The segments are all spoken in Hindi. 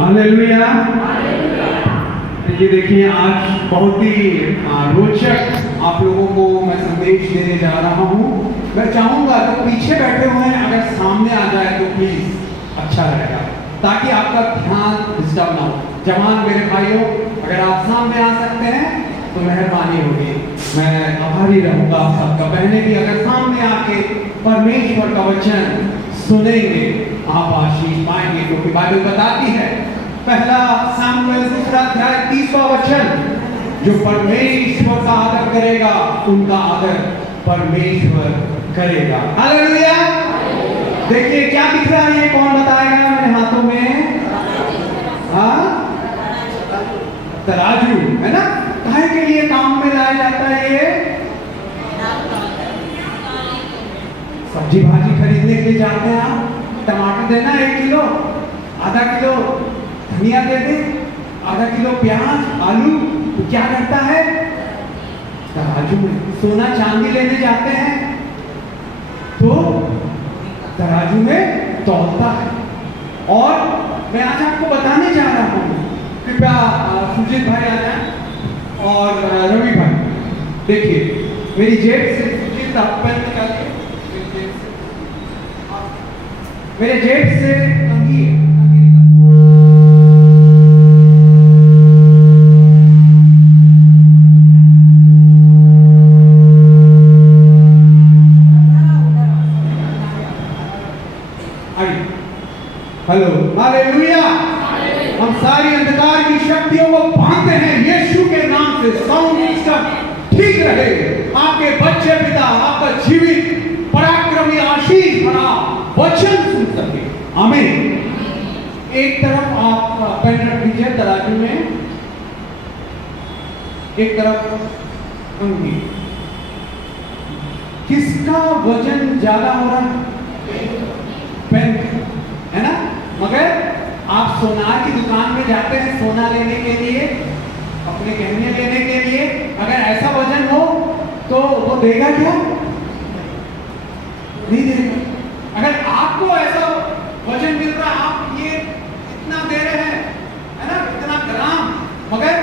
हालेलुया। ये देखिए, आज बहुत ही रोचक आप लोगों को मैं संदेश देने जा रहा हूँ। मैं चाहूंगा जो पीछे बैठे हुए हैं अगर सामने आ जाए तो प्लीज अच्छा रहेगा, ताकि आपका ध्यान डिस्टर्ब ना हो। जवान मेरे भाइयों, अगर आप सामने आ सकते हैं तो मेहरबानी होगी, मैं आभारी रहूंगा आप सबका। बहने भी अगर सामने आके परमेश्वर का वचन सुनेंगे आप आशीष पाएंगे, क्योंकि बाइबल बताती है पहला सामुएल 2:30 वचन, जो परमेश्वर का आदर करेगा उनका आदर परमेश्वर करेगा। हालेलुया। देखिए क्या दिख रहा है, ये कौन बताएगा मेरे हाथों में? हाँ, तराजू है ना। काहे के लिए काम में लाया जाता है? ये सब्जी भाजी खरीदने के लिए जाते हैं आप, टमाटर देना 1 किलो, आधा किलो धनिया दे दे, आधा किलो प्याज, आलू, तो क्या करता है? तराजू में। सोना चांदी लेने जाते हैं तो तराजू में तौलता है। और मैं आज आपको बताने जा रहा हूँ, कृपया सुजीत भाई आ जाए और रवि भाई। देखिए मेरी जेब से सुजीत आप पेन निकालिए, मेरे जेब से कंघी है, हेलो हालेलुया। हम सारी अंधकार की शक्तियों को बांधते हैं यीशु के नाम से। साउंड सब ठीक रहे, आपके बच्चे पिता आपका जीवित पराक्रमी आशीष भरा वचन सुन सके। आमीन। एक तरफ आप पेन रख दीजिए तराजू में, एक तरफ कंघी। किसका वजन ज्यादा हो रहा है? पेन, है ना। मगर आप सोनार की दुकान में जाते हैं सोना लेने के लिए, अपने गहने लेने के लिए, अगर ऐसा वजन हो तो वो देगा क्या? नहीं देगा। अगर आपको ऐसा वजन मिल रहा है, आप ये इतना दे रहे हैं, है ना, इतना ग्राम, मगर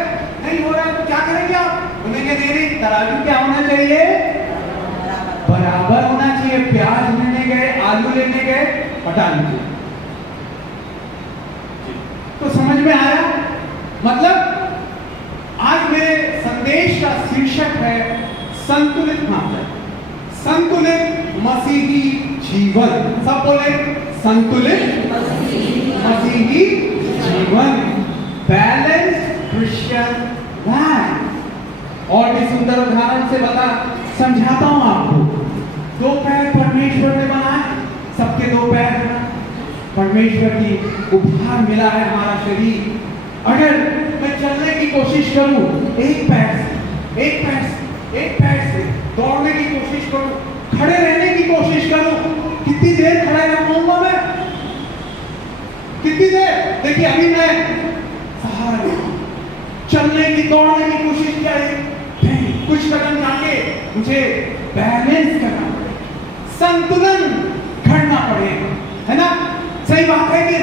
नहीं हो रहा है, तो क्या करेंगे आप? बोलेंगे नहीं, तराजू क्या होना चाहिए? बराबर होना चाहिए। प्याज लेने गए, आलू लेने गए, हटा लीजिए। तो समझ में आया? मतलब आज मेरे संदेश का शीर्षक है संतुलित माता, संतुलित मसीही जीवन। सब बोले संतुलित मसीही जीवन, बैलेंस्ड क्रिश्चियन लाइफ। और भी सुंदर उदाहरण से समझाता हूं आपको। 2 पैर परमेश्वर ने बनाए, सबके 2 पैर हैं, परमेश्वर की उपहार मिला है हमारा शरीर। अगर मैं चलने की कोशिश करूं एक पैर से दौड़ने की कोशिश करूं, खड़े रहने की कोशिश करूं, कितनी देर खड़े रह पाऊंगा मैं? कितनी देर? देखिए अभी मैं सहारा चलने की दौड़ने की कोशिश किया, कुछ कदम जाके मुझे बैलेंस करना पड़ेगा, संतुलन करना पड़ेगा, है ना। सही बात है कि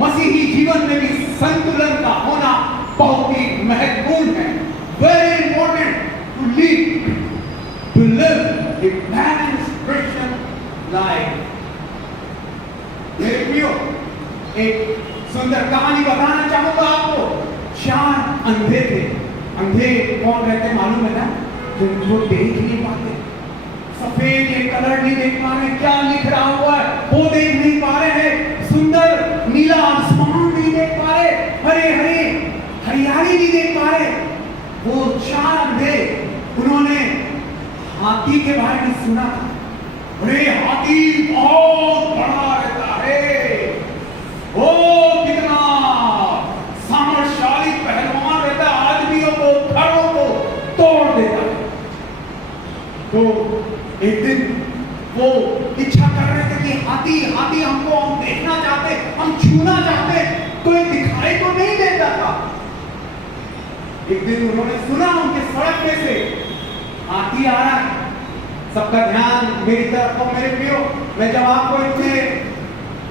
मसीही जीवन में भी संतुलन का होना बहुत ही महत्वपूर्ण है। Very important to live a balanced Christian life. मेरे प्रियो, एक सुंदर कहानी बताना चाहूंगा आपको। 4 अंधे थे। अंधे कौन रहते मालूम है ना? जिनको देख नहीं पाते, सफेद ये कलर नहीं देख पा रहे, क्या लिख रहा हुआ है वो देख नहीं पा रहे हैं, सुंदर नीला आसमान नहीं देख पा रहे, हरे हरे हरियाली नहीं देख पा रहे। वो 4 अंधे, उन्होंने हाथी के बारे में सुना था। अरे हाथी बहुत बड़ा रहता है, वो कितना सामर्थ्यशाली पहलवान रहता है, आदमियों को घरों को तोड़ देता है। तो एक दिन वो इच्छा कर रहे थे कि हाथी हमको, हम देखना चाहते, हम छूना चाहते, तो ये दिखाई तो नहीं देता था। एक दिन उन्होंने सुना उनके सड़क में से हाथी आ रहा है। सबका ध्यान मेरी तरफ हो। मेरे प्रियो, मैं जब आपको इतने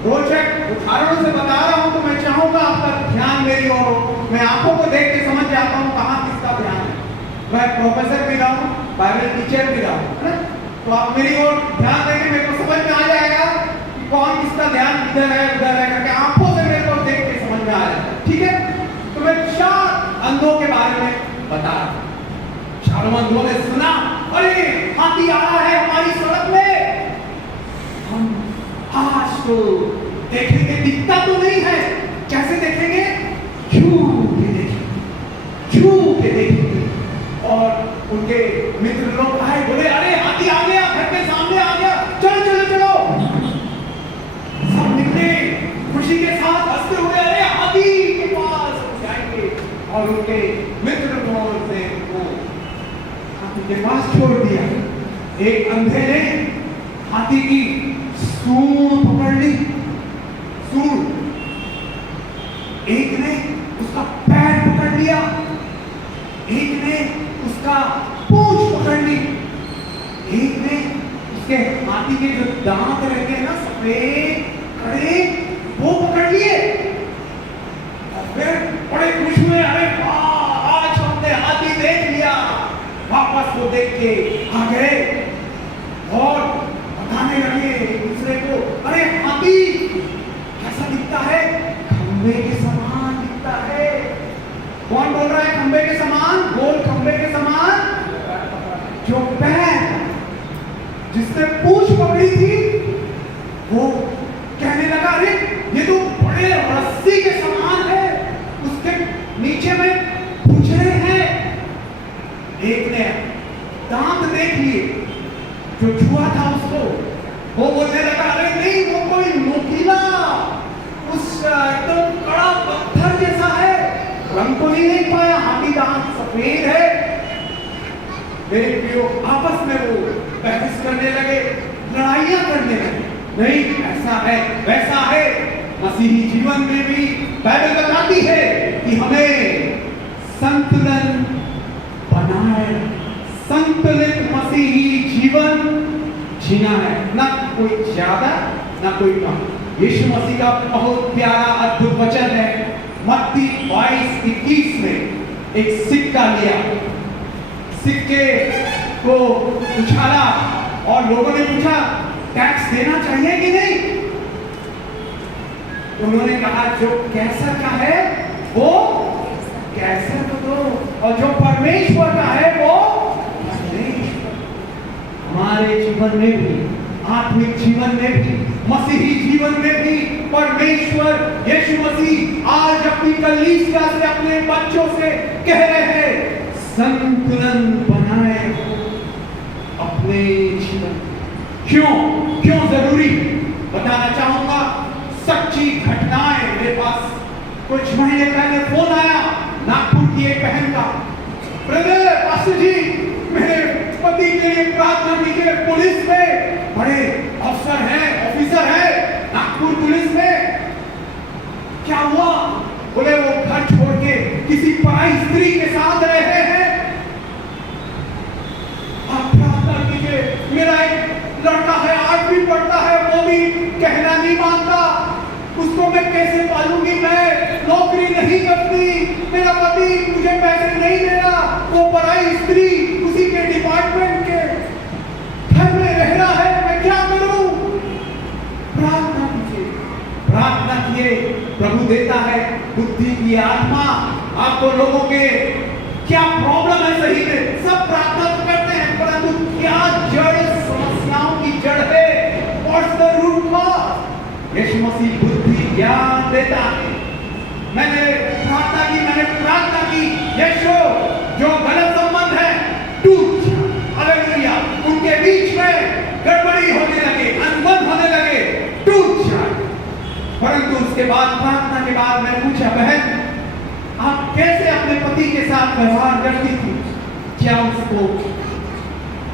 रोचक उदाहरणों से बता रहा हूं तो मैं चाहूंगा आपका ध्यान मेरी ओर हो। मैं आंखों को देख के समझ जाता हूँ कहाँ किसका ध्यान है। मैं प्रोफेसर भी रहा हूँ, बाइबल टीचर भी रहा हूँ, है ना? तो आप मेरी ओर ध्यान देंगे, मेरे को समझ में आ जाएगा कि कौन किसका ध्यान इधर है उधर है करके आंखों से मेरे को देख के समझ में आ जाएगा। ठीक है, तो मैं 4 अंधों के बारे में बता रहा हूँ। 4 अंधों ने सुना, अरे हाथी आ रहा है हमारी सड़क में, हम आज तो देखेंगे, दिखता तो नहीं है, कैसे देखेंगे? छू के देखेंगे। और उनके मित्र लोग आए, बोले अरे हाथी आ गया, घर के सामने आ गया, चलो चलो चलो। सब निकले खुशी के साथ हंसते हुए, अरे हाथी के पास जाएंगे। और उनके मित्र लोगों ने उनको हाथी के पास छोड़ दिया। एक अंधे ने हाथी की सूंड पकड़ ली, सूंड। एक ने उसका पैर पकड़ लिया, एक ने उसका पूंछ पकड़ ली, एक ने उसके हाथी के जो दांत रहते हैं ना सफेद कड़े, वो पकड़ लिए। और फिर बड़े खुश हुए, अरे वाह आज हमने हाथी देख लिया। वापस वो देख के आ गए और बताने लगे एक दूसरे को, अरे हाथी कैसा दिखता है? खंबे के समान दिखता है। कौन बोल रहा है खंबे के समान? गोल खंबे के समान। जो पैर जिसने पूंछ पकड़ी थी वो कहने लगा, अरे ये तो बड़े रस्सी के समान है, उसके नीचे में पूंछड़े हैं। एक ने दांत देख लिए, जो छुआ था उसको, वो बोलने लगा, अरे नहीं वो कोई नोकीला, उस एकदम कड़ा पत्थर जैसा है, रंग को नहीं देख पाया, हाथी दांत सफेद है। मेरे प्रियो आपस में वो बहस करने लगे, लड़ाइयां करने लगे, नहीं ऐसा है वैसा है। मसीही जीवन में भी बाइबल बताती है कि हमें संतुलन बनाए, संतुलित मसीही जीवन जीना है, ना कोई ज्यादा ना कोई कम। यीशु मसीह का बहुत प्यारा अद्भुत वचन है, मत्ती 22:21 में एक सिक्का लिया, सिक्के को उछाला और लोगों ने पूछा टैक्स देना चाहिए कि नहीं? उन्होंने कहा जो कैसर का है वो कैसर को दो, और जो परमेश्वर का है वो परमेश्वर। हमारे जीवन में भी, आत्मिक जीवन में भी, मसीही जीवन में भी परमेश्वर यीशु मसीह आज अपनी कलीसिया से, अपने बच्चों से कह रहे हैं, संतुलन बनाए अपने जीवन। क्यों जरूरी? बताना चाहूंगा सच्ची घटनाएं। मेरे पास कुछ महीने पहले फोन आया नागपुर की एक बहन का, ब्रदर पास्टर जी मेरे पति के लिए प्रार्थना कीजिए, पुलिस में बड़े अफसर हैं, ऑफिसर हैं नागपुर पुलिस में। क्या हुआ? बोले वो घर छोड़ के किसी पराई स्त्री के साथ रहे हैं। आप प्रार्थना कीजिए, मेरा एक लड़का है, 8वीं पढ़ता है, वो भी कहना नहीं मानता, उसको मैं कैसे पालूंगी? मैं नौकरी नहीं करती, मेरा पति मुझे पैसे नहीं दे रहा, वो पराई स्त्री उसी के डिपार्टमेंट के घर में रह रहा है, मैं क्या करूं? प्रार्थना कीजिए, प्रार्थना किए, प्रभु देता है बुद्धि की आत्मा। आपको लोगों के क्या प्रॉब्लम है, सही में सब प्रार्थना तो करते हैं, परंतु क्या जड़ समस्याओं की जड़ है? What's the root cause? Yeshu Masih बुद्धि ज्ञान देता है। मैंने प्रार्थना की, यीशु जो गलत संबंध है टूट जाए, हालेलुया, उनके बीच में गड़बड़ी होने लगे, अनबन होने लगे, टूट जाए। परंतु उसके बाद प्रार्थना के बाद मैं पूछा, बहन आप कैसे अपने पति के साथ व्यवहार करती थी? क्या उसको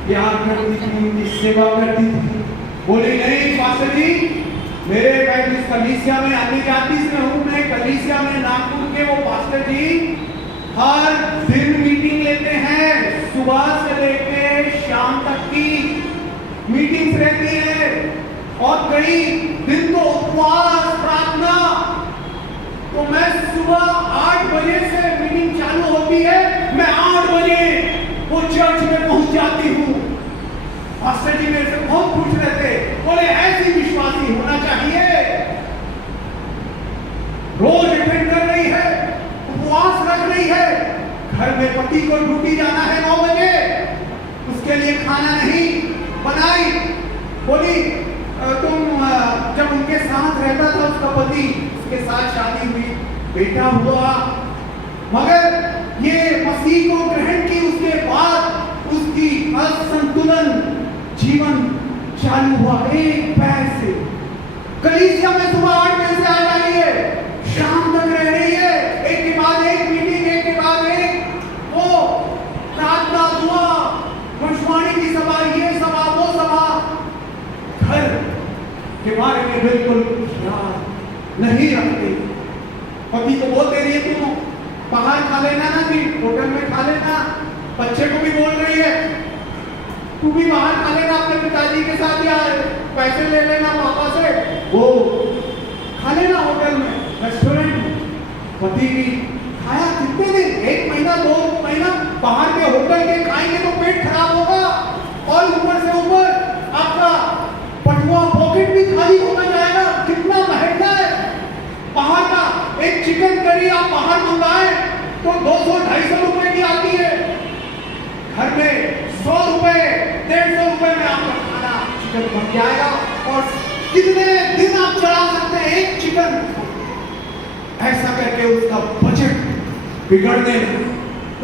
प्यार करती थी, उनकी सेवा करती थी? बोले नहीं पास्टर जी, मैं जिस कलीसिया में आती जाती से हूँ, मैं कलीसिया में नागपुर के वो पास्टर जी हर दिन मीटिंग लेते हैं, सुबह से लेकर शाम तक की मीटिंग्स रहती है, और कई दिन तो उपवास प्रार्थना, तो मैं सुबह 8 बजे से मीटिंग चालू होती है, मैं 8 बजे वो चर्च में पहुंच जाती हूँ। पास्टर जी मेरे से बहुत खुश रहते, बोले ऐसी विश्वासी होना चाहिए, रोज अटेंड कर रही है, उपवास रख रही है, घर में पति को ड्यूटी जाना है 9 बजे, उसके लिए खाना नहीं बनाई। बोली तुम जब उनके साथ रहता था उसका पति, उसके साथ शादी हुई, बेटा हुआ, मगर ये मसीह को ग्रहण की उसके बाद उसकी असंतुलन जीवन चालू हुआ। एक पैर से कलीसिया में सुबह 8 बजे से आ जा रही है, शाम तक रह रही है, एक के बाद एक मीटिंग, एक के बाद एक, वो प्रार्थना, दुआ, वंशवाणी की सभा, ये सभा, वो सभा, घर के बारे में बिल्कुल ख्याल नहीं रखते। पति को बोल दे रही है तुम बाहर खा लेना ना जी, होटल में खा लेना, बच्चे को भी बोल रही है तू भी बाहर खा लेना अपने पिताजी के साथ, या पैसे ले लेना पापा से, वो खा लेना होटल में, रेस्टोरेंट में। पति भी खाया कितने दिन, 1 महीना 2 महीना बाहर के होटल के खाएंगे तो पेट खराब होगा, और ऊपर से ऊपर आपका पटुआ पॉकेट भी खाली होता जाएगा। कितना महंगा है बाहर का, एक चिकन करी आप बाहर मंगाए तो 200-250 रुपए की आती है, घर में 100 रुपए 150 रुपए में आपका खाना चिकन बन जाएगा। और कितने दिन आप चला सकते हैं एक चिकन, ऐसा करके उसका बजट बिगड़ने लगा,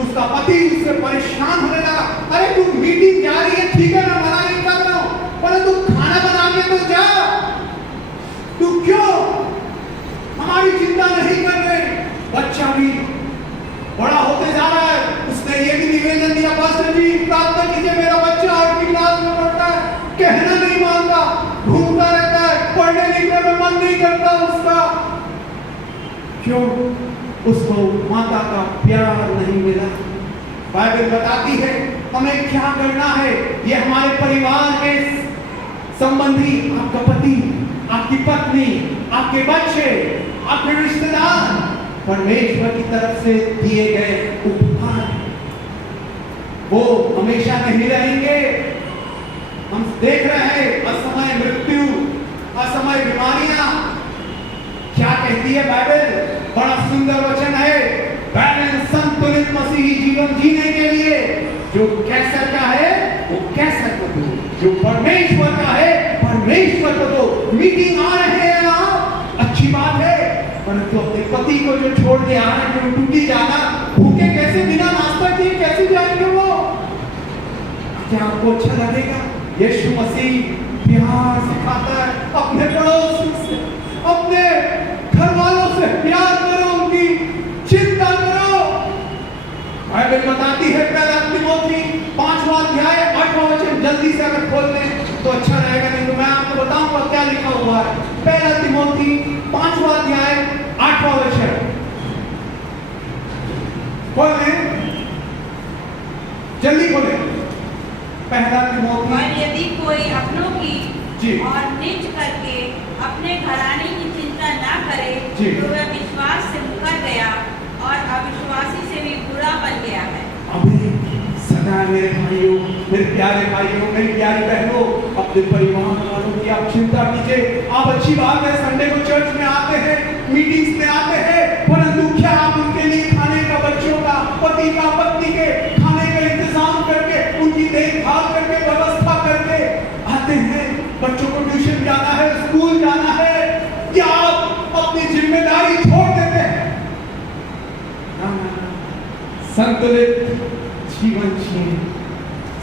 उसका पति उससे परेशान होने लगा। अरे तू मीटिंग जा रही है ठीक है, मैं मना नहीं कर रहा हूं, पर तू खाना बना के तो जा, तू क्यों हमारी चिंता नहीं कर रहे। बच्चा भी बड़ा होते जा रहा है, उसने ये भी निवेदन दिया, पास्टर जी प्रार्थना कीजिए, मेरा बच्चा 8वीं क्लास में पढ़ता है, कहना नहीं मानता, घूमता रहता है, पढ़ने लिखने में मन नहीं करता उसका। क्यों? उसको माता का प्यार नहीं मिला। बाइबल बताती है हमें क्या करना है। ये हमारे परिवार के संबंधी, आपका पति, आपकी पत्नी, आपके बच्चे, आपके रिश्तेदार परमेश्वर की तरफ से दिए गए उपहार, वो हमेशा नहीं रहेंगे। हम देख रहे हैं असमय मृत्यु, असमय बीमारियां। क्या कहती है बाइबल? बड़ा सुंदर वचन है, बैलेंस संतुलित मसीही जीवन जीने के लिए जो कैंसर का है वो कैंसर को दो, जो परमेश्वर का है परमेश्वर को दो। मीटिंग आ रहे हैं आप, अच्छी बात है, परंतु अपने पति को जो छोड़ के आना, जो टूटी जाना, भूखे कैसे बिना नाश्ता किए कैसे जाएंगे वो? क्या आपको अच्छा लगेगा? यीशु मसीह प्यार सिखाता है, अपने पड़ोसी से, अपने घर वालों से प्यार करो, उनकी चिंता करो। बाइबल बताती है पहला तिमोथी 5वां अध्याय 8वां वचन, जल्दी से अगर खोल लें तो अच्छा रहेगा, नहीं तो मैं आपको बताऊंगा क्या लिखा हुआ है। पहला तिमोथी 5वां अध्याय 8वां वचन खोल लें, जल्दी खोलें। पहला तिमोथी। और यदि कोई अपनों की जी और निज करके अपने घराने की चिंता ना करे जी, तो वह विश्वास से मुकर गया और अविश्वासी से भी बुरा बन गया है। अभी सदा मेरे भाइयों, मेरे प्यारे भाइयों, मेरी प्यारी बहनों, अपने परिवार वालों की आप चिंता कीजिए। आप अच्छी बात है संडे को चर्च में आते हैं, मीटिंग्स में आते हैं, परंतु क्या आप उनके लिए खाने का, बच्चों का, पति का, पत्नी के खाने का इंतजाम करके, उनकी देखभाल करके, व्यवस्था करके आते हैं? बच्चों को ट्यूशन जाना है, स्कूल जाना है, या आप अपनी जिम्मेदारी छोड़ देते हैं? संतुलित जीवन जिए,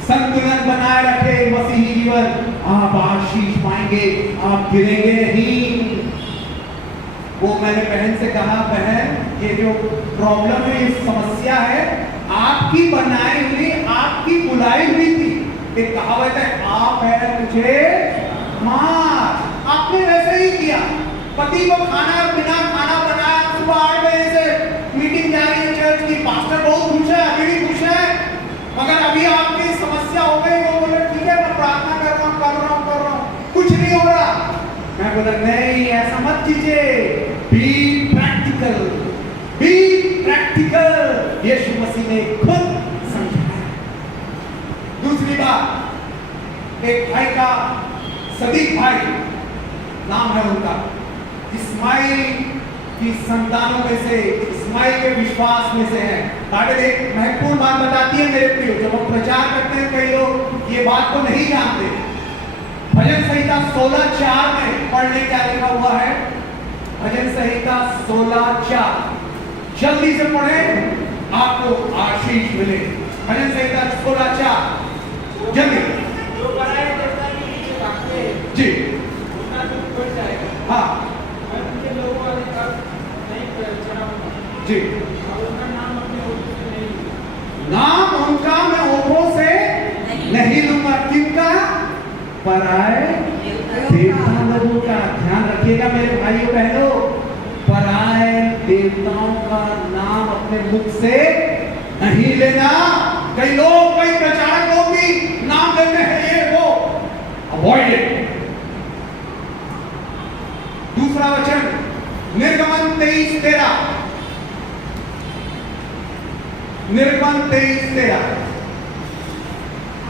संतुलन बनाए रखे मसीही जीवन, आप आशीष पाएंगे, आप गिरेंगे नहीं। वो मैंने बहन से कहा, बहन ये जो प्रॉब्लम है, ये समस्या है, आपकी बनाई हुई, आपकी बुलाई हुई थी। एक कहावत है, आप है मुझे मार, आपने वैसे ही किया। पति को खाना बिना खाना बनाया, सुबह 8 बजे से मीटिंग जा रही है चर्च की, पास्टर बहुत खुश है, अभी भी खुश है, मगर अभी आपकी समस्या हो गई। वो बोले ठीक है मैं प्रार्थना कर रहा हूँ, कुछ नहीं हो रहा। मैं बोला नहीं, ऐसा मत कीजिए, be practical. Be practical. Yeshu Masih ने खुद समझाया। दूसरी बात, एक भाई का, सदीक भाई नाम है उनका, इस्माइल की संतानों में से, इस्माइल के विश्वास में से है। बाइबल एक महत्वपूर्ण बात बताती है मेरे प्रियो, जब हम प्रचार करते हैं कई लोग ये बात को नहीं जानते। भजन संहिता 16:4 में पढ़ने क्या लिखा हुआ है? भजन संहिता 16:4 जल्दी से पढ़ें, आपको आशीष मिले। भजन संहिता 16:4 जल्दी। जो पराए देवता के नीचे भागते हैं, जी उनका दुख बढ़ जाएगा। हाँ मैं उनके लोगों वाले का नहीं चढ़ाऊंगा जी। और उनका नाम अपने होठों से नहीं लूंगा। नाम उनका मैं होठों से नहीं लूंगा। किनका? पराए देवता लोगों का। ध्यान रखिएगा मेरे भाइयों बहनों, पराए देवताओं का नाम अपने मुख से नहीं लेना। कई लोग, कई प्रचारक लोग भी नाम लेते हैं, ये वो, अवॉइड इट। दूसरा वचन निर्गमन 23:13, निर्गमन 23:13।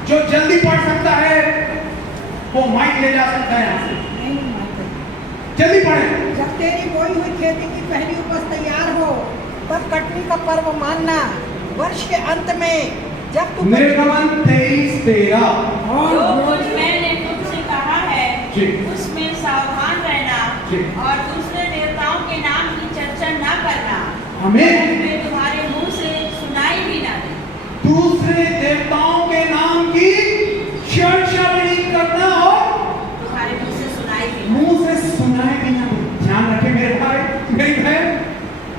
जो जल्दी पढ़ सकता है वो माइक ले जा सकता है यहां से। जल्दी पढ़ें। जब तेरी बोई हुई खेती की पहली उपज तैयार हो, तब कटनी का पर्व मानना। वर्ष के अंत में जब तू निर्गमन 23:13। जो कुछ मैंने तुमसे कहा है जी। उसमें सावधान रहना जी। और दूसरे देवताओं के नाम की चर्चा न करना। हमें वे तुम्हारे मुंह से सुनाई भी ना दे। दूसरे देवताओं के नाम की चर्चा नहीं करना और तुम्हारे मुंह से सुनाई भी ना मुंह से सुनाए भी ना। ध्यान रखें मेरे भाई, मेरी बहन,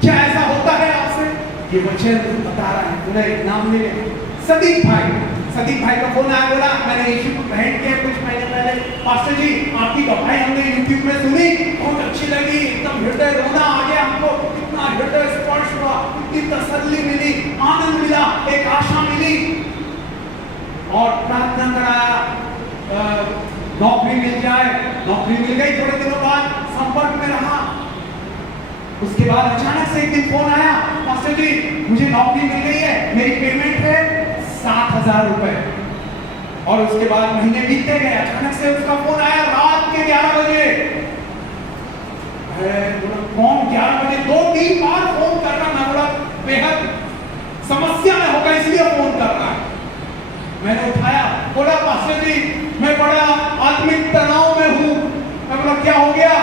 क्या ऐसा होता है आपसे? ये वचन बता रहा है, पूरा एक नाम ले लें। सदीक भाई का फोन आया, बोला मैंने यीशु को भेंट किया कुछ महीने पहले, पास्टर जी आपकी गवाही हमने यूट्यूब में सुनी, बहुत अच्छी लगी, एकदम हृदय रोना आ गया हमको, इतना हृदय स्पर्श हुआ, इतनी तसल्ली मिली, आनंद मिला, एक आशा मिली। और प्रार्थना कराया नौकरी मिल जाए। नौकरी मिल गई, थोड़े दिनों बाद संपर्क में रहा। उसके बाद अचानक से एक दिन फोन आया, पास्टर जी मुझे नौकरी मिल गई है, मेरी पेमेंट है 7,000 रुपए। और उसके बाद महीने बीतते गए, अचानक से उसका फोन आया रात के 11 बजे। कौन 11 बजे? 2-3 बार फोन कर रहा, मैं बोला बेहद समस्या में होगा इसलिए फोन कर रहा है। मैंने उठाया, बोला पास्टर जी मैं बड़ा आत्मिक तनाव में हूँ। मैं बोला क्या हो गया?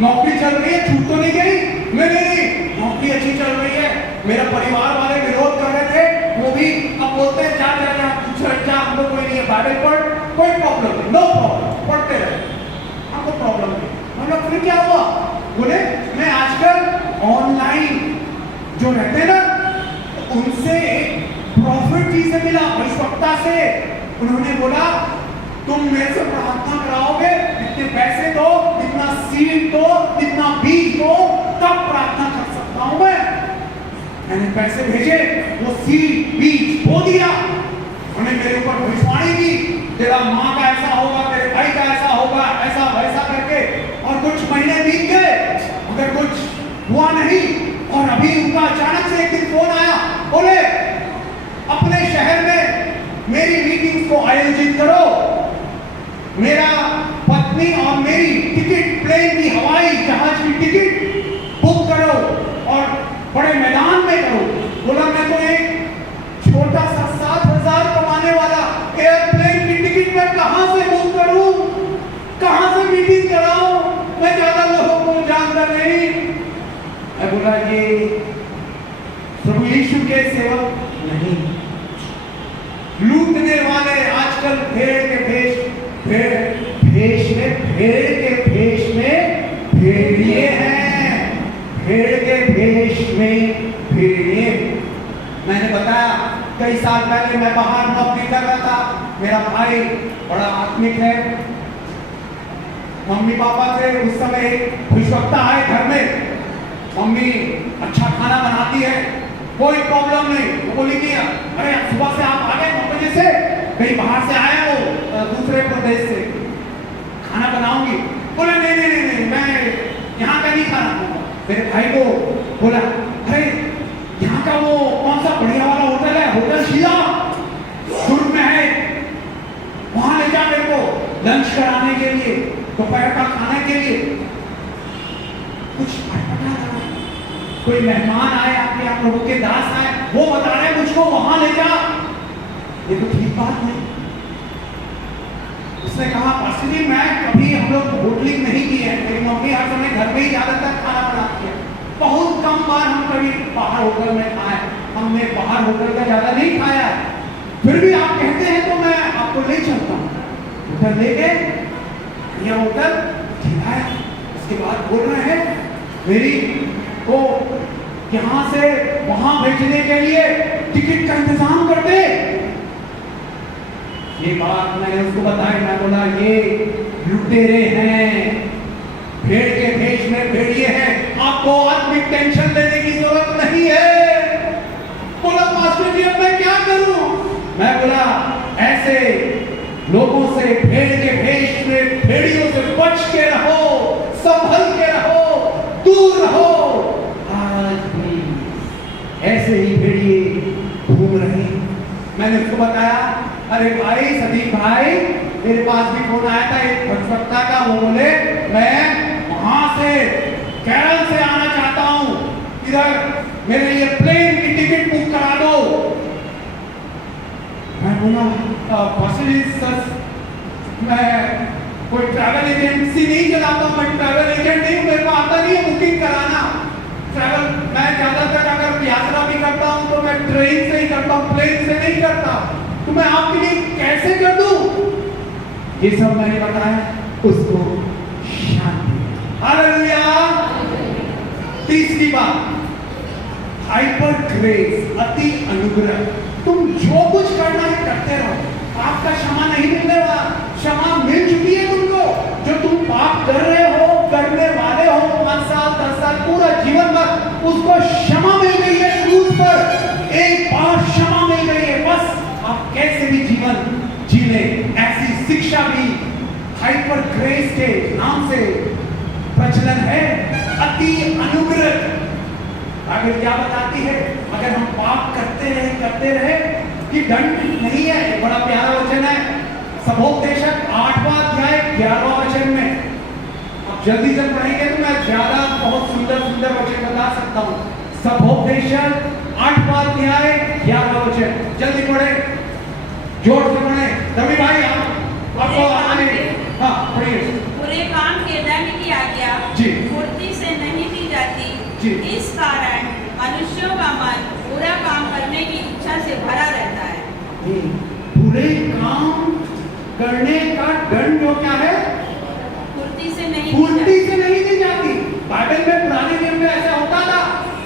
नौकरी चल रही है, छूट तो नहीं गई? नहीं, नौकरी अच्छी चल रही है। मेरा परिवार वाले विरोध कर रहे थे, वो भी अब बोलते हैं जा हमको कोई नहीं है, बाइबल पढ़, कोई प्रॉब्लम नहीं, नो प्रॉब्लम, पढ़ते रहे, हमको प्रॉब्लम नहीं। मतलब फिर क्या हुआ? बोले मैं आजकल ऑनलाइन जो रहते हैं ना, उनसे एक प्रॉफिट जी से मिला, भविष्यवक्ता से। उन्होंने बोला तुम मेरे से प्रार्थना कराओगे, इतने पैसे दो, इतना सीड दो, इतना बीज दो, तब प्रार्थना कर सकता हूं मैं। मैंने पैसे भेजे, वो सीड बीज बो दिया। उन्होंने मेरे ऊपर भविष्यवाणी की, तेरा माँ का ऐसा होगा, तेरे भाई का ऐसा होगा, ऐसा वैसा करके। और कुछ महीने बीत गए मगर कुछ हुआ नहीं। और अभी उनका अचानक से एक दिन फोन आया, बोले अपने शहर में मेरी मीटिंग को आयोजित करो, मेरा पत्नी और मेरी टिकट, प्लेन की, हवाई जहाज की टिकट बुक करो और बड़े मैदान में करो। बोला मैं तो एक छोटा सा 7,000 कमाने वाला एयरप्लेन की टिकट मैं कहां से बुक करूं, कहां से मीटिंग कराऊं, मैं ज्यादा लोगों को जानता नहीं। मैं बोला ये प्रभु यीशु के सेवक नहीं, लूटने वाले आजकल भेड़ के भेष में भेड़िए हैं, भेड़ के भेष में भेड़िए। मैंने बताया कई साल पहले मैं बाहर नौकरी कर रहा था, मेरा भाई बड़ा आत्मिक है, मम्मी पापा से उस समय भविष्यवक्ता आए घर में, मम्मी अच्छा खाना बनाती है, कोई प्रॉब्लम नहीं। वो बोली कि अरे सुबह से आप आ गए 9 बजे से, कहीं बाहर से आया वो दूसरे प्रदेश से, खाना बनाऊंगी। बोले नहीं मैं यहाँ का नहीं खाना खाऊंगा, मेरे भाई को बोला, अरे यहाँ का वो कौन सा बढ़िया वाला होटल है, होटल शीला दुर्ग में है, वहां ले जा मेरे को लंच कराने के लिए, दोपहर का खाने के लिए। कुछ अटपटा लगा, कोई मेहमान आए, आपके आप लोगों के दास आए, वो बता रहे मुझको वहां ले जा, ये तो ठीक बात नहीं। उसने कहा, पास्टर जी मैं कभी हम लोग होटलिंग नहीं की है, मेरी मम्मी हर समय घर में ही ज्यादातर खाना बनाती है, बहुत कम बार हम कभी बाहर होटल में खाए, हमने बाहर होटल का ज्यादा नहीं खाया। फिर भी आप कहते हैं तो मैं आपको ले चलता हूँ। होटल ले गए, यह होटल खिलाया, उसके बाद बोल रहे हैं मेरी को यहाँ से वहां भेजने के लिए टिकट का इंतजाम कर दे। ये बात मैंने उसको बताई, मैं बोला ये लुटेरे हैं, भेड़ के भेष में भेड़िए हैं, आपको आत्मिक टेंशन लेने की जरूरत नहीं है। बोला पास्टर जी अब मैं क्या करूं? मैं बोला ऐसे लोगों से, भेड़ के भेष में भेड़ियों से बच के रहो, संभल के रहो, दूर रहो। आज भी ऐसे ही भेड़िए घूम रहे हैं। मैंने उसको बताया, अरे भाई सदीक भाई, मेरे पास भी फोन आया था एक भक्ता का, वो बोले मैं वहां से केरल से आना चाहता हूं, इधर मेरे लिए प्लेन की टिकट बुक करा दो। मैं बोला मैं कोई ट्रैवल एजेंसी नहीं चलाता, मैं ट्रैवल एजेंट नहीं, मेरे को आता नहीं है बुकिंग कराना। ट्रैवल मैं ज्यादातर अगर यात्रा भी करता हूं तो मैं ट्रेन से ही करता हूं, प्लेन से नहीं करता, तो मैं आपके लिए कैसे कर दूं? ये सब मैंने बताया उसको, शांति। हालेलुया। तीसरी बात, हाइपर ग्रेस, अति अनुग्रह। तुम जो कुछ करना है करते रहो, आपका क्षमा नहीं मिलने वाला, क्षमा मिल चुकी है तुमको। जो तुम पाप कर रहे हो, करने वाले हो 5 साल 10 साल पूरा जीवन भर, उसको क्षमा मिल गई है क्रूस पर, एक बार क्षमा मिल गई है, बस आप कैसे भी जीवन जी ले। ऐसी शिक्षा भी हाइपर ग्रेस के नाम से प्रचलन है, अति अनुग्रह। अगर क्या बताती है, अगर हम पाप करते रहे कि दंड नहीं है। एक बड़ा प्यारा वचन है सबोपदेशक 8वां अध्याय 11वां वचन में, अब जल्दी से पढ़ेंगे तो मैं ज्यादा बहुत सुंदर सुंदर वचन बता सकता हूँ। सबोपदेशक 8वां अध्याय 11वां वचन, जल्दी पढ़े, जोर से पढ़े। रवि भाई आपको आने, हाँ पढ़िए। बुरे काम के दंड की आज्ञा जी फुर्ती से नहीं दी जाती, जी। इस कारण मनुष्यों का मन बुरा काम करने की इच्छा से भरा रहता है। बुरे काम करने का दंड जो क्या है, फुर्ती से नहीं दी जाती। बाइबल में पुराने नियम में ऐसा होता था,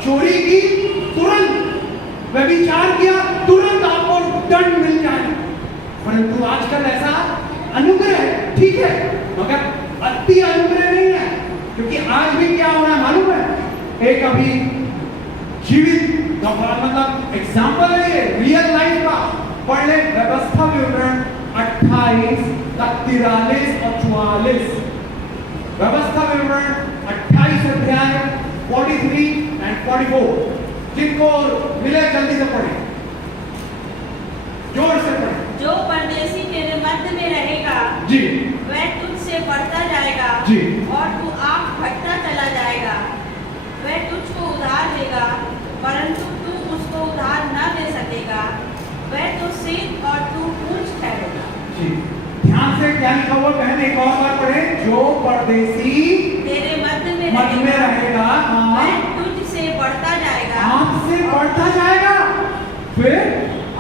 चोरी की तुरंत, व्यभिचार किया तुरंत आपको दंड मिल जाए, परंतु आजकल ऐसा अनुग्रह है, ठीक है, मगर अति अनुग्रह नहीं है। क्योंकि आज भी क्या हो रहा है मालूम है, एक अभी जीवित मतलब एग्जाम्पल है ये रियल लाइफ का, पढ़ ले व्यवस्था विवरण 28 तक 43 और 44। व्यवस्था विवरण 28 अध्याय 43 एंड 44। जिनको मिले जल्दी से पढ़े, जोर से पढ़े। जो परदेशी तेरे मध्य में रहेगा जी वह तुझसे बढ़ता जाएगा जी, और तू आँख भटता चला जाएगा। वह तुझको उधार देगा परंतु तू उसको उधार न दे सकेगा। वह तो सिर और तू पूंछ ठहरेगा। जी ध्यान से क्या लिखा हुआ बहन, एक और बार पढ़े। जो परदेशी तेरे मध्य में रहेगा वह तुझसे बढ़ता जाएगा, आपसे बढ़ता जाएगा, फिर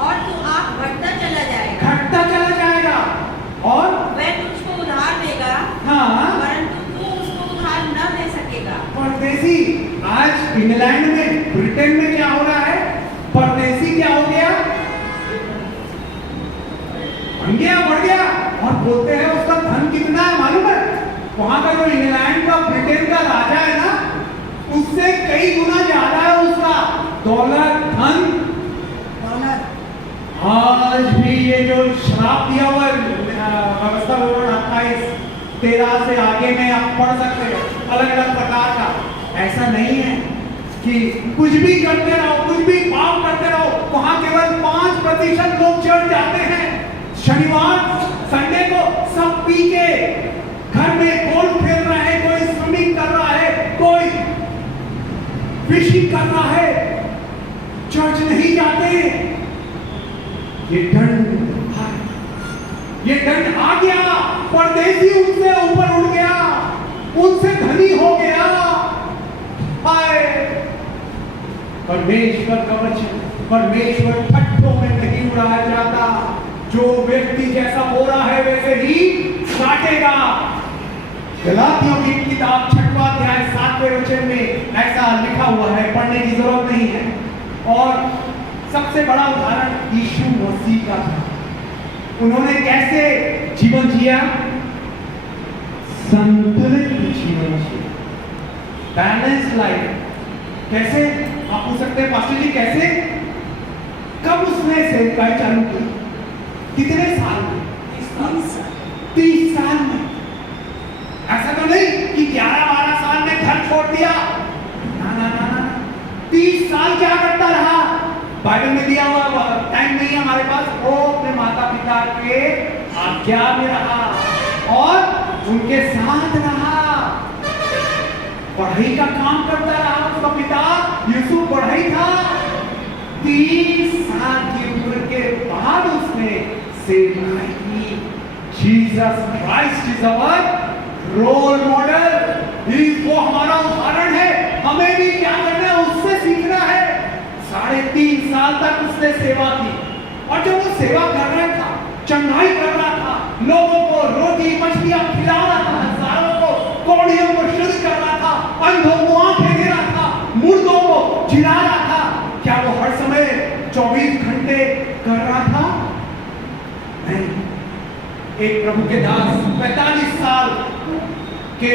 और तू आँख भटता चला जाएगा, घटता चला जाएगा, और वह तुझको उधार देगा हाँ परंतु तू उसको उधार न दे सकेगा। परदेशी, आज इंग्लैंड में, ब्रिटेन में क्या हो रहा है, परदेशी क्या हो गया, बन गया, बढ़ गया, और बोलते हैं उसका धन कितना है मालूम है, वहां का जो इंग्लैंड का ब्रिटेन का राजा है ना, उससे कई गुना ज्यादा है उसका दौलत, धन। आज भी ये जो श्राप दिया हुआ व्यवस्था विवरण 28 13 से आगे में आप पढ़ सकते हैं, अलग अलग प्रकार का ऐसा नहीं है कि कुछ भी करते रहो, कुछ भी पाप करते रहो। वहां केवल 5% लोग चर्च जाते हैं। शनिवार संडे को सब पी के घर में गोल्फ खेल रहा है, कोई स्विमिंग कर रहा है, कोई फिशिंग कर रहा है, चर्च नहीं जाते। ये दंड आ गया। परदेसी उनसे ऊपर उड़ गया, उनसे धनी हो गया। हाय, परमेश्वर का वचन, परमेश्वर ठट्ठों में नहीं उड़ाया जाता। जो व्यक्ति जैसा हो रहा है वैसे ही काटेगा। गलातियों की किताब 6वां अध्याय 7वें वचन में ऐसा लिखा हुआ है, पढ़ने की जरूरत नहीं है। और सबसे बड़ा उदाहरण यीशु मसीह का था। उन्होंने कैसे जीवन जिया? संतुलित जीवन जिया, बैलेंस लाइफ। कैसे? आप पूछ सकते हैं पास्टर जी कैसे? कब उसने सेवकाई चालू की? कितने साल में? 30 साल में। ऐसा तो नहीं कि 11-12 साल में घर छोड़ दिया। ना ना ना ना, 30 साल क्या करता रहा? बाइबल में दिया हुआ टाइम नहीं है हमारे पास। वो अपने माता पिता के आज्ञा में रहा और उनके साथ रहा, पढ़ाई का काम करता रहा। उसका पिता यूसुफ पढ़ाई था। 30 साल की उम्र के बाद उसने सेवकाई की। Jesus Christ is our role model. वो हमारा उदाहरण है। हमें भी क्या करना है? उससे सीखना है। 3.5 साल तक उसने सेवा की और जब वो सेवा कर रहा था, चंगाई कर रहा था, लोगों को रोटी मछलियां खिला रहा था, हजारों को, कौड़ियों को शुद्ध कर रहा था, अंधों को आंखें दे रहा था, मुर्दों को जिला रहा था, क्या वो हर समय 24 घंटे कर रहा था? नहीं। एक प्रभु के दास 45 साल के,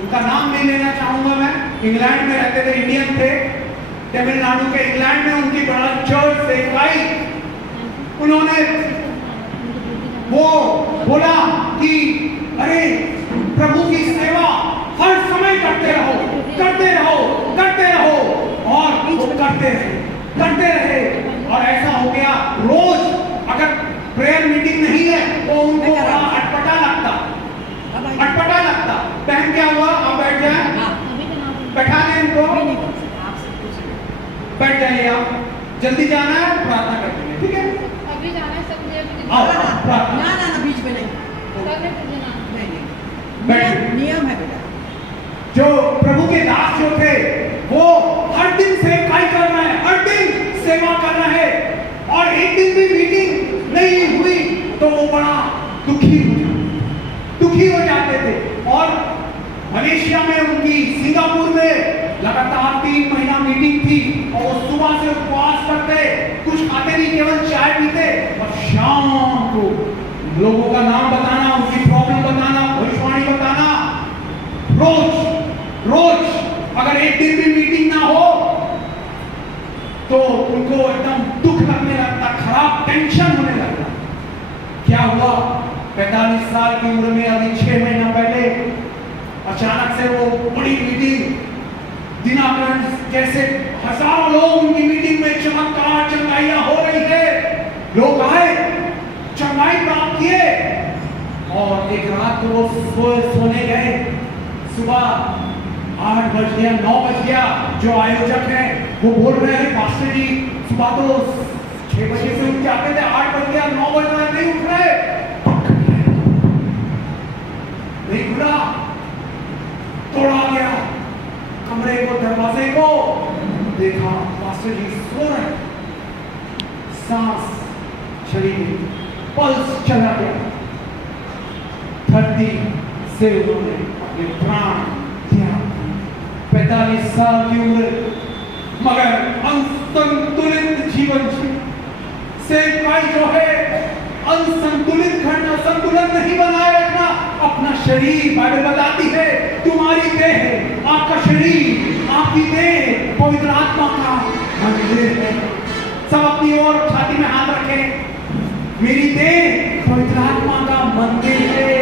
उनका नाम नहीं लेना चाहूंगा मैं, इंग्लैंड में रहते थे, इंडियन थे, तमिलनाडु के इंग्लैंड में उनकी बड़ा चर्च सेवकाई। उन्होंने वो बोला कि अरे प्रभु की सेवा हर समय करते रहो, करते रहो, करते रहो। और वो करते रहे और ऐसा हो गया। रोज अगर प्रेयर मीटिंग नहीं है तो उनको बड़ा अटपटा लगता। बहन क्या हुआ? आप बैठ जाए, बैठा दें इनको, बैठ जाइए। आप जल्दी जाना है, प्रार्थना करते हैं, ठीक है? अभी जाना है सब मुझे। ना बीच में नहीं, नियम है बेटा। जो प्रभु के दास जो थे वो हर दिन सेवकाई कर रहे हैं, हर दिन सेवा कर रहे हैं, और एक दिन भी मीटिंग नहीं हुई तो वो बड़ा दुखी हो जाते थे। और मलेशिया में उनकी, सिंगापुर में लगातार 3 महीना मीटिंग थी और वो सुबह से उपवास करते, कुछ खाते नहीं, केवल चाय पीते और शाम को लोगों का नाम बताना, उनकी प्रॉब्लम बताना, भविष्यवाणी बताना। रोज अगर एक दिन भी मीटिंग ना हो तो उनको एकदम दुख लगने लगता, खराब टेंशन होने लगता। क्या हुआ? 45 साल की उम्र में, अभी 6 महीना पहले अचानक से वो बड़ी मीटिंग, दिनाकरण जैसे हजारों लोग उनकी मीटिंग में, चमत्कार, चंगाइयां हो रही है, लोग आए, चंगाई प्राप्त किए। और एक रात को वो सोने गए, सुबह 8 बज गया, 9 बज गया। जो आयोजक है वो बोल रहे हैं पास्टर जी सुबह तो 6 बजे से उठ जाते थे, 8 बज गया, 9 बज रहा, नहीं उठ रहे, नहीं खुला, तोड़ा गया कमरे को, दरवाजे को, देखा पास्टर जी सो रहे, सांस चली गई, पल्स चला गया, धरती से उन्होंने अपने प्राण त्याग। 45 साल की उम्र मगर असंतुलित जीवन जी। सेवकाई जो है असंतुलित घटना, संतुलन नहीं बनाए रखना। अपना शरीर, बाइबल बताती है तुम्हारी देह, आपका शरीर, आपकी देह पवित्र आत्मा का मंदिर है। सब अपनी ओर छाती में हाथ रखें। मेरी देह पवित्र आत्मा का मंदिर है।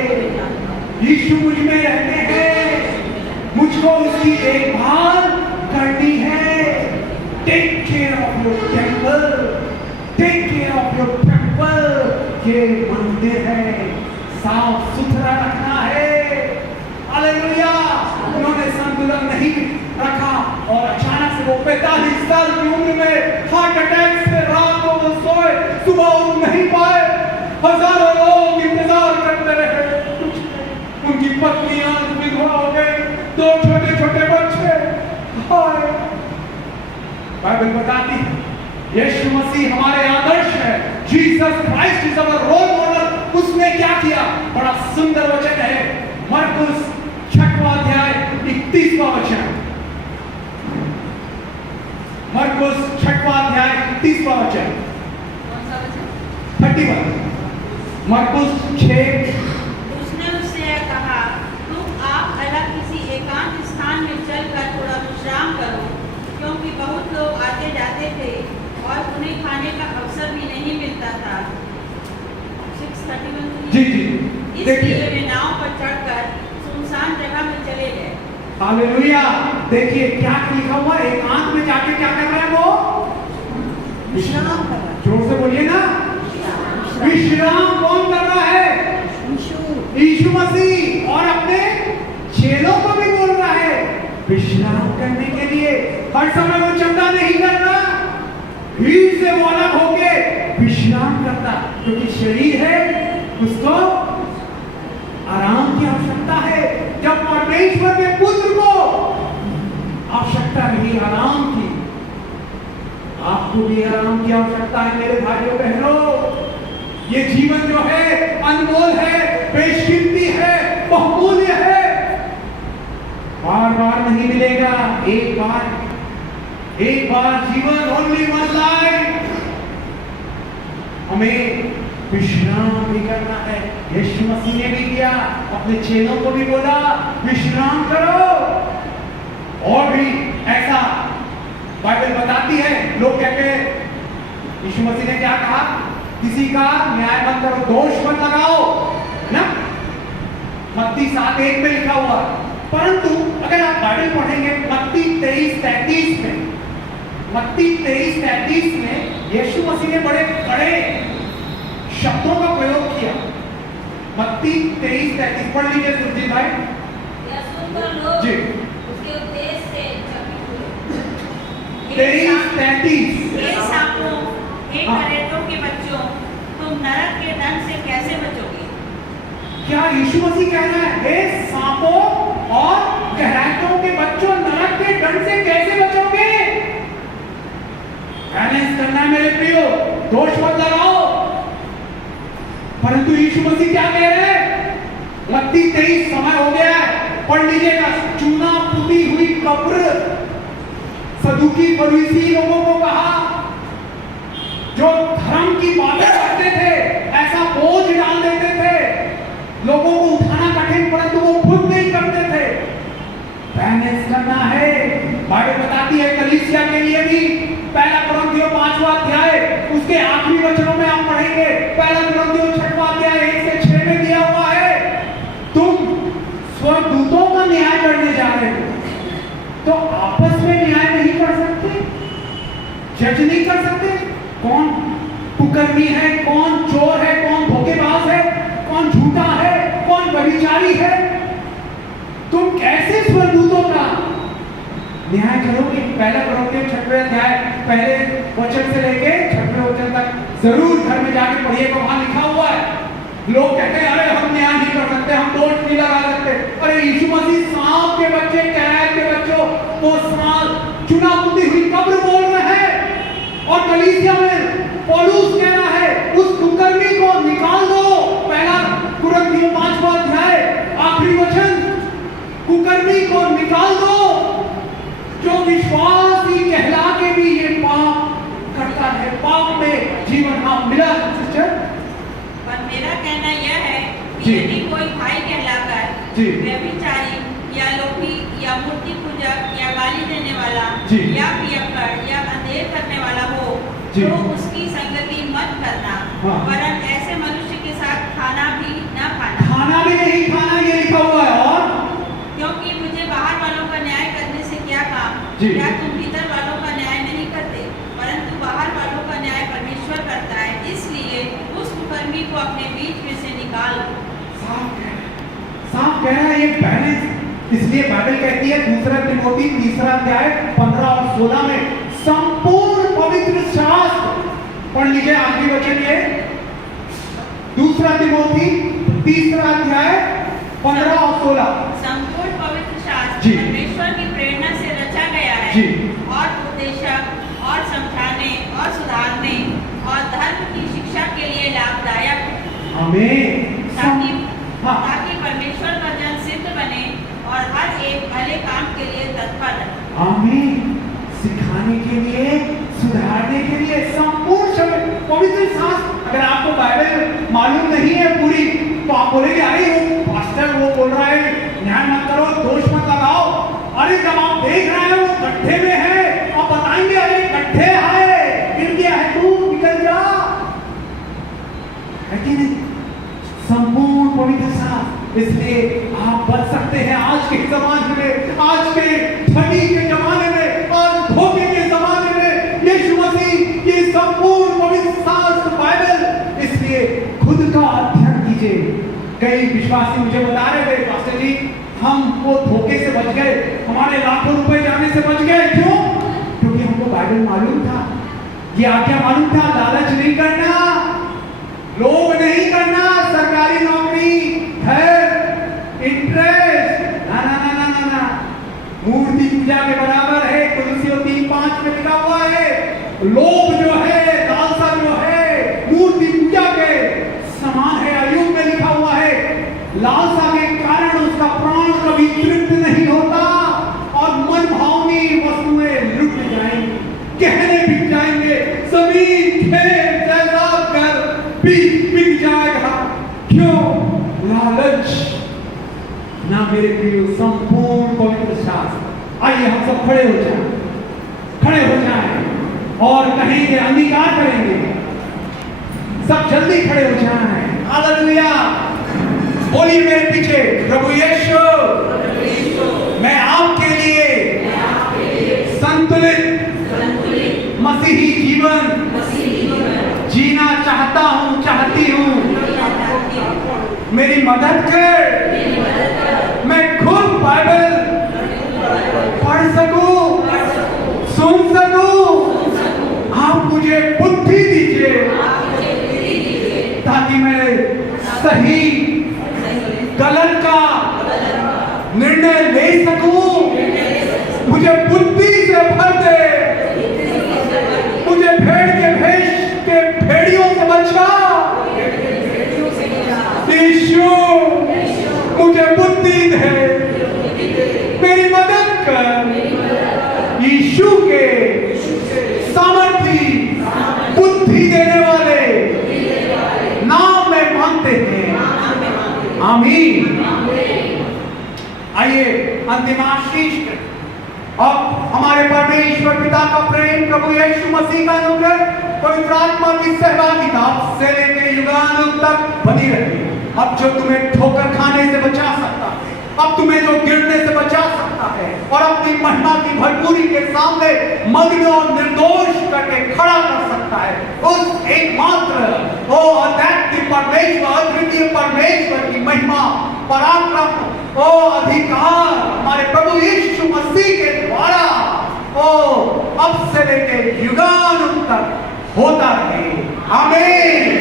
यीशु मुझ में रहते हैं, मुझ मुझको उसकी देखभाल करनी है। Take care of your temple, take care of your temple. ये मंदिर है, साफ सुथरा रखना है। हालेलुया। उन्होंने संतुलन नहीं रखा और अचानक से वो 45 साल की उम्र में हार्ट अटैक से रात को वो सोए, सुबह उठ नहीं पाए। हजारों लोग इंतजार करते रहे, उनकी पत्नियां विधवा हो गई, 2 छोटे छोटे बच्चे। बाइबल बताती है यीशु मसीह हमारे आदर्श है। Jesus Christ is our role model. उसने क्या किया? बड़ा सुंदर वचन है, मरकुस 6वां अध्याय 31वां वचन। मरकुस 6वां अध्याय 31वां वचन। कौन सा वचन? 31। मरकुस 6। उसने उससे कहा, तुम आप अलग किसी एकांत स्थान में चलकर थोड़ा विश्राम करो, क्योंकि बहुत लोग आते जाते थे और उन्हें खाने का अवसर भी नहीं मिलता था। 6:31। जी जी इसलिए वे नाव पर चढ़कर सुनसान जगह में चले गए। हालेलुया। देखिए क्या लिखा हुआ, एकांत में जाके क्या कर रहा है वो? विश्राम कर रहा है। जोर से बोलिए ना। विश्राम कौन कर रहा है? यीशु मसीह। और अपने चेलों को भी बोल रहा है विश्राम करने के लिए। हर समय वो चंदा नहीं करना, भीड़ से वो अलग होके विश्राम करता, क्योंकि शरीर है उसको आराम की आवश्यकता है। जब परमेश्वर के पुत्र को आवश्यकता रही आराम की, आपको भी आराम की आवश्यकता है मेरे भाइयों बहनों। ये जीवन जो है अनमोल है, बेशकीमती है, बहुमूल्य है, बार बार नहीं मिलेगा। एक बार जीवन, ओनली वन लाइफ। हमें विश्राम भी करना है। यीशु मसीह ने भी किया, अपने चेलों को भी बोला विश्राम करो। और भी ऐसा बाइबल बताती है, लोग कहते हैं यीशु मसीह ने क्या कहा? किसी का न्याय मत करो, दोष मत लगाओ, है ना? मत्ती 7:1 में लिखा हुआ। परंतु अगर आप बाइबल पढ़ेंगे मत्ती 23:33 में, मत्ती 23:33 में यीशु मसीह ने बड़े बड़े शब्दों का प्रयोग किया। मत्ती 23:33 पढ़ लीजिए सुरजीत भाई। यह सुनकर लोग जी उसके उपदेश से चकित हुए। 23:33। हे सांपों, हे हाँ। करेतों के बच्चों, तुम नरक के दंड से कैसे बचोगे? क्या यीशु मसीह कह रहा है हे सांपों और कहरातों के बच्चों, नरक के दंड से कैसे बचोगे? बैलेंस करना है मेरे प्रियो, दोष मत लगाओ। परंतु यीशु मसीह क्या कह रहे हैं? मत्ती 23 समय हो गया है, पढ़ लीजिएगा। चूना पुती हुई कब्र, सदूकी फरीसी लोगों को कहा, जो धर्म की बातें करते थे, ऐसा बोझ डाल देते थे, लोगों को उठाना कठिन, परंतु वो खुद नहीं करते थे। बैलेंस करना है। बाइबल बताती है कलीसिया के लिए भी, पहला कुरिन्थियों 5वां अध्याय उसके आखिरी वचनों में आप पढ़ेंगे। पहला कुरिन्थियों 6वां अध्याय 1 से 6 में दिया हुआ है, तुम स्वर्गदूतों का न्याय करने जा रहे हो, तो आपस में न्याय नहीं कर सकते, जज नहीं कर सकते। कौन कुकर्मी है, कौन चोर है, कौन धोखेबाज है, कौन झूठा है, कौन व्यभिचारी है, तुम कैसे स्वर्गदूतों का न्याय करोगे? पहला कुरिन्थियों 6वें अध्याय पहले वचन से लेके 6वें वचन तक जरूर घर में जाके पढ़िएगा, वहां लिखा हुआ है। लोग कहते हैं अरे हम न्याय नहीं कर सकते, हम दोष नहीं लगा सकते। अरे यीशु मसीह सांप के बच्चे, कैद के बच्चों को सांप, चुना पुती हुई कब्र बोल रहे हैं। और कलीसिया में पौलुस कह रहा है उस कुकर्मी को निकाल दो। पहला कुरिन्थियों 5वां अध्याय आखिरी वचन, कुकर्मी को निकाल दो जो विश्वासी कहला के भी ये पाप करता है। पाप में जीवन आप मिला सिस्टर। पर मेरा कहना यह है कि जी। यदि कोई भाई कहलाकर जी। व्यभिचारी या लोभी या मूर्ति पूजक या गाली देने वाला जी। या पियक्कड़ या अंधेर करने वाला हो, जी। तो उसकी संगति मत करना, हाँ। वरन ऐसे मनुष्य के साथ खाना भी न खाना, खाना भी नहीं खाना, ये लिखा हुआ है। और क्योंकि मुझे बाहर वालों का जी। क्या तुम भीतर वालों का न्याय नहीं करते, परंतु बाहर वालों का न्याय परमेश्वर करता है। इसलिए उस कुकर्मी को अपने बीच में से निकाल दो। साफ कह रहा है ये बैलेंस। इसलिए बाइबल कहती है 2 तिमोथी 3 अध्याय 15 और 16 में संपूर्ण पवित्र शास्त्र, पढ़ लीजिए आखिरी वचन ये 2 तिमोथी 3 अध्याय 15 और 16। संपूर्ण पवित्र शास्त्र जी। परमेश्वर की प्रेरणा से रचा गया है जी। और उपदेशक और समझाने और सुधारने और धर्म की शिक्षा के लिए लाभदायक है, आमीन। हाँ। ताकि परमेश्वर का जन सिद्ध बने और हर एक भले काम के लिए तत्पर रहे। आमीन। सिखाने के लिए, सुधारने के लिए संपूर्ण शब्द पवित्र शास्त्र। अगर आपको बाइबल मालूम नहीं है पूरी, तो आप बोलेंगे अरे वो पास्टर वो बोल रहा है न्याय मत करो, दोष मत लगाओ। अरे जब आप देख रहे हैं वो गड्ढे में है, आप बताएंगे अरे गड्ढे है, गिर गया है, तू निकल जा, है कि नहीं? संपूर्ण पवित्र शास्त्र। इसलिए आप बच सकते हैं आज के जमाने में, आज के ठगी के जमाने में, आज धोखे के जमाने में। यीशु मसीह ये संपूर्ण पवित्र शास्त्र बाइबल, इसलिए खुद का अध्ययन कीजिए। कई विश्वासी मुझे बता रहे थे पास्टर जी हम वो धोखे से बच गए, हमारे लाखों रुपए जाने से बच गए। क्यों? क्योंकि हमको बाइबल मालूम था, ये आज्ञा मालूम था, लालच नहीं करना, लोभ नहीं करना, सरकारी नौकरी है, इंटरेस्ट ना ना ना ना ना ना, मूर्ति पूजा के बराबर है। कुलसियों 3:5 में लिखा हुआ है लोभ जो है, लालसा जो है मूर्ति पूजा के समान है। अय्यूब में लिखा हुआ है लालसा के कारण उसका प्राण कभी तृप्त नहीं होता और मन भावनी वस्तुएं लुट जाएंगी, गहने बिक जाएंगे, जमीन खेत जायदाद घर बिक जाएगा। क्यों? लालच ना मेरे प्रियो। संपूर्ण पवित्र शास्त्र। आइए हम सब खड़े हो जाएं, खड़े हो जाएं और कहेंगे, अंगीकार करेंगे, सब जल्दी खड़े हो जाएं। हालेलुया। बोलिए मेरे पीछे, प्रभु यीशु मैं आपके लिए संतुलित मसीही जीवन जीना चाहता हूँ, चाहती हूँ। मेरी मदद कर, मैं खुद बाइबल पढ़ सकूं, सुन सकूं। आप मुझे बुद्धि दीजिए ताकि मैं सही गलत का निर्णय ले सकूं। मुझे बुद्धि से भर दे, मुझे भेड़ के भेष के भेड़ियों से बचा। यीशु मुझे बुद्धि दे, मेरी मदद कर। यीशु के सामर्थी बुद्धि देने वाले नाम में मांगते हैं, आमीन। आइए अंतिम आशीष करें। अब हमारे परमेश्वर पिता का प्रेम, प्रभु यीशु मसीह का अनुग्रह, पवित्र आत्मा की सहभागिता अब से लेकर युगानुग तक बनी रहे। अब जो तुम्हें ठोकर खाने से बचा सकता है, अब तुम्हें जो गिरने से बचा सकता है और अपनी महिमा की भरपूरी के सामने मग्न और निर्दोष करके खड़ा कर सकता है, उस एकमात्र ओ अद्वितीय परमेश्वर, अद्वितीय परमेश्वर की महिमा, पराक्रम, ओ अधिकार हमारे प्रभु यीशु मसीह के द्वारा ओ अब से लेकर युगानुग तक होता रहे। आमीन।